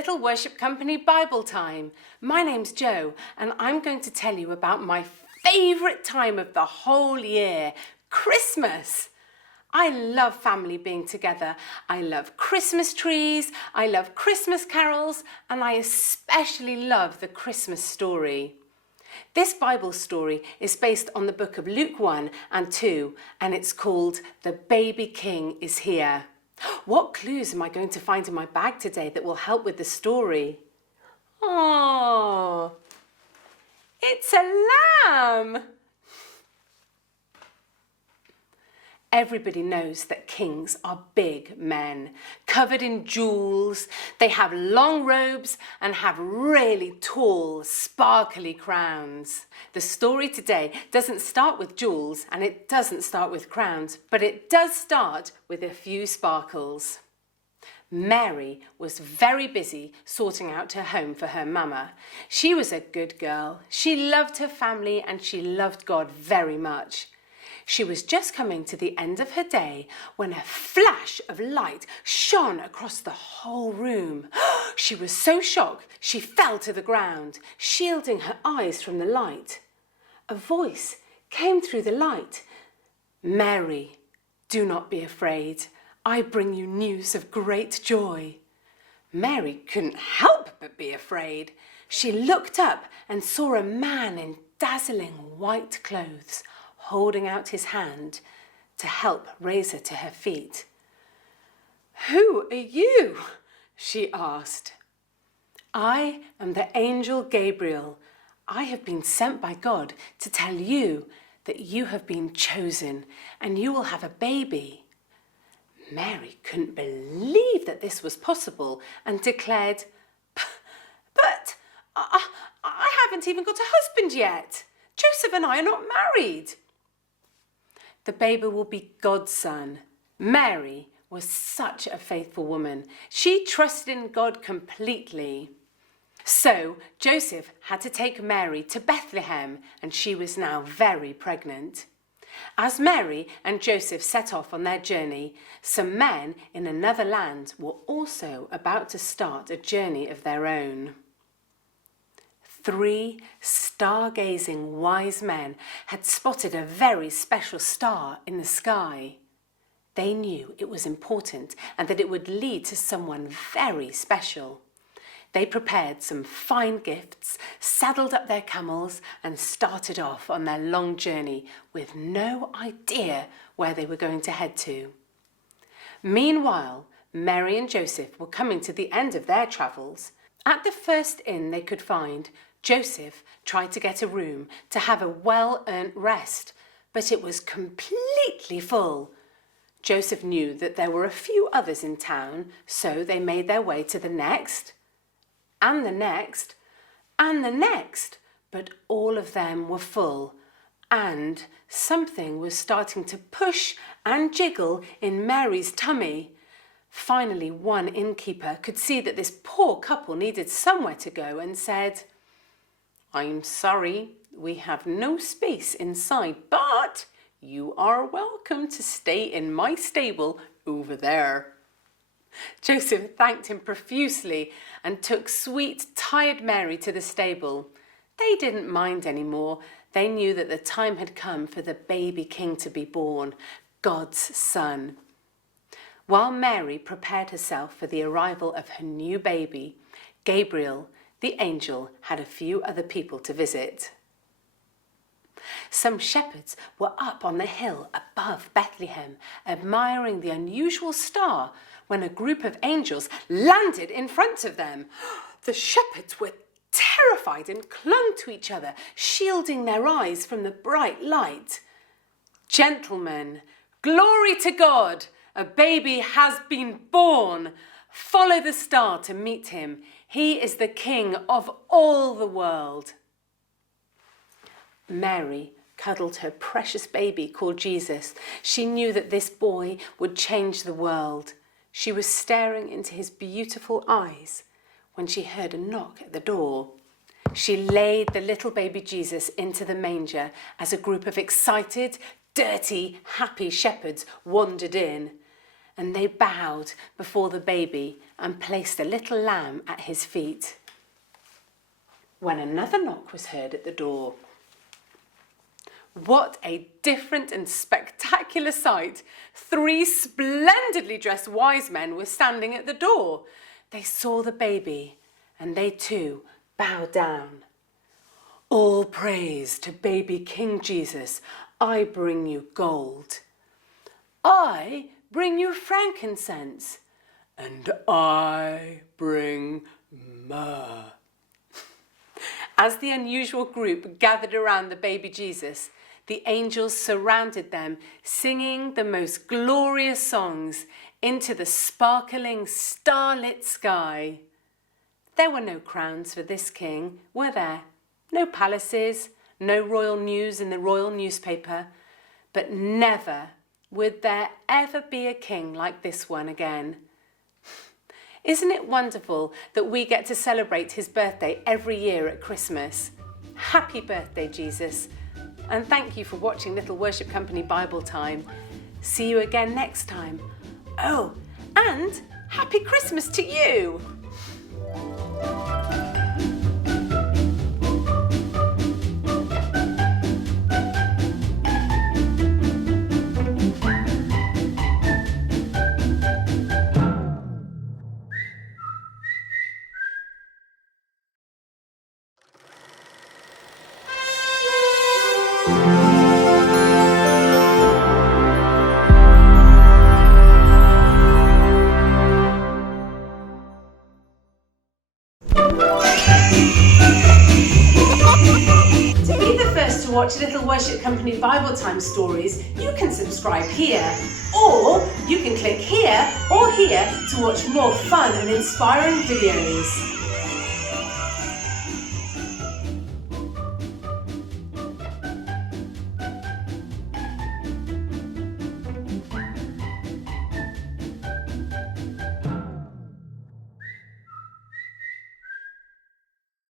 Little Worship Company Bible Time. My name's Jo, and I'm going to tell you about my favourite time of the whole year, Christmas. I love family being together. I love Christmas trees, I love Christmas carols, and I especially love the Christmas story. This Bible story is based on the book of Luke 1 and 2, and it's called The Baby King is Here. What clues am I going to find in my bag today that will help with the story? Oh, it's a lamb! Everybody knows that kings are big men, covered in jewels. They have long robes and have really tall, sparkly crowns. The story today doesn't start with jewels and it doesn't start with crowns, but it does start with a few sparkles. Mary was very busy sorting out her home for her mama. She was a good girl. She loved her family and she loved God very much. She was just coming to the end of her day when a flash of light shone across the whole room. She was so shocked she fell to the ground, shielding her eyes from the light. A voice came through the light. "Mary, do not be afraid. I bring you news of great joy." Mary couldn't help but be afraid. She looked up and saw a man in dazzling white clothes, holding out his hand to help raise her to her feet. "Who are you?" she asked. "I am the angel Gabriel. I have been sent by God to tell you that you have been chosen and you will have a baby." Mary couldn't believe that this was possible and declared, "But I haven't even got a husband yet. Joseph and I are not married." "The baby will be God's son." Mary was such a faithful woman. She trusted in God completely. So Joseph had to take Mary to Bethlehem, and she was now very pregnant. As Mary and Joseph set off on their journey, some men in another land were also about to start a journey of their own. 3 stargazing wise men had spotted a very special star in the sky. They knew it was important and that it would lead to someone very special. They prepared some fine gifts, saddled up their camels and started off on their long journey with no idea where they were going to head to. Meanwhile, Mary and Joseph were coming to the end of their travels. At the first inn they could find, Joseph tried to get a room to have a well-earned rest, but it was completely full. Joseph knew that there were a few others in town, so they made their way to the next, and the next, and the next, but all of them were full, and something was starting to push and jiggle in Mary's tummy. Finally, one innkeeper could see that this poor couple needed somewhere to go and said, "I'm sorry, we have no space inside, but you are welcome to stay in my stable over there." Joseph thanked him profusely and took sweet, tired Mary to the stable. They didn't mind anymore. They knew that the time had come for the baby king to be born, God's son. While Mary prepared herself for the arrival of her new baby, Gabriel, the angel, had a few other people to visit. Some shepherds were up on the hill above Bethlehem, admiring the unusual star, when a group of angels landed in front of them. The shepherds were terrified and clung to each other, shielding their eyes from the bright light. "Gentlemen, glory to God! A baby has been born. Follow the star to meet him. He is the King of all the world." Mary cuddled her precious baby called Jesus. She knew that this boy would change the world. She was staring into his beautiful eyes when she heard a knock at the door. She laid the little baby Jesus into the manger as a group of excited, dirty, happy shepherds wandered in. and they bowed before the baby and placed a little lamb at his feet. When another knock was heard at the door. What a different and spectacular sight! 3 splendidly dressed wise men were standing at the door. They saw the baby, and they too bowed down. All praise to baby King Jesus. I bring you gold. I bring you frankincense. And I bring myrrh. As the unusual group gathered around the baby Jesus, the angels surrounded them, singing the most glorious songs into the sparkling, starlit sky. There were no crowns for this king, were there? No palaces, no royal news in the royal newspaper, but never would there ever be a king like this one again. Isn't it wonderful that we get to celebrate his birthday every year at Christmas? Happy birthday, Jesus. And thank you for watching Little Worship Company Bible Time. See you again next time. Oh, and happy Christmas to you! To be the first to watch Little Worship Company Bible Time stories, you can subscribe here, or you can click here or here to watch more fun and inspiring videos.